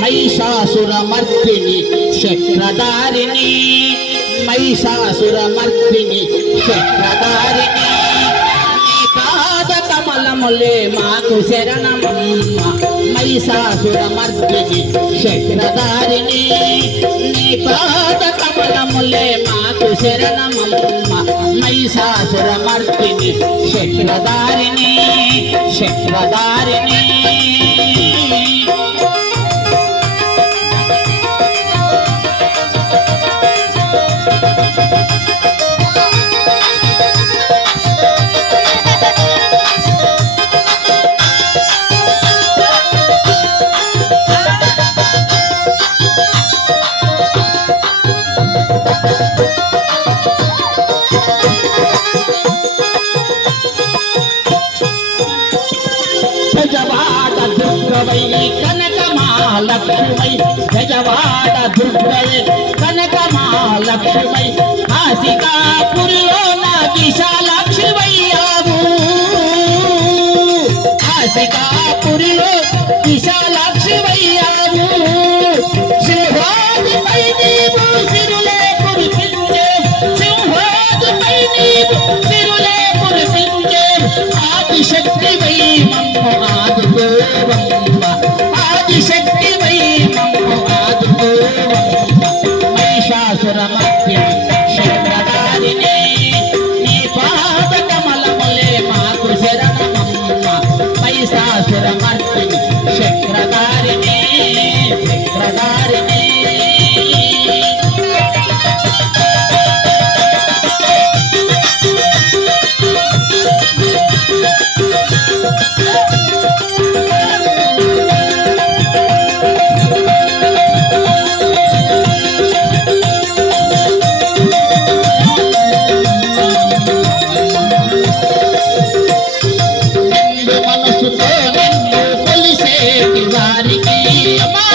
महिषासुरमर्दिनि चक्रधारिणी महिषासुरमर्दिनि चक्रधारिणी पाद कमलमुले मातु शरणमम्म महिषासुरमर्दिनि चक्रधारिणी पाद कमलमुले मातु शरणमम्म महिषासुरमर्दिनि चक्रधारिणी चक्रधारिणी జజవాడ దుర్గవై కనకమహాలక్ష్మై జజవాడ దుర్గవై కనకమహాలక్ష్మై కాశికాపురిలో నా విశాలాక్షివయ్యావు కాశికాపురిలో విశాలాక్షివయ్యావు సింహాదిపై నీవు సిరులే కురిపించే సింహాదిపై నీవు సిరులే కురిపించే ఆదిశక్తివై మమ్ము ఆదుకోవమ్మ ఆదిశక్తివై మమ్ము ఆదుకోవమ్మ మహిషాసురమర్దిని చక్రధారిణి నీ పాద కమలములే మాకు శరణమమ్మ మహిషాసురమర్దిని చక్రధారిణి చక్రధారిణి మనసుతో నిన్ను కొలిసేటి వారికి అమ్మా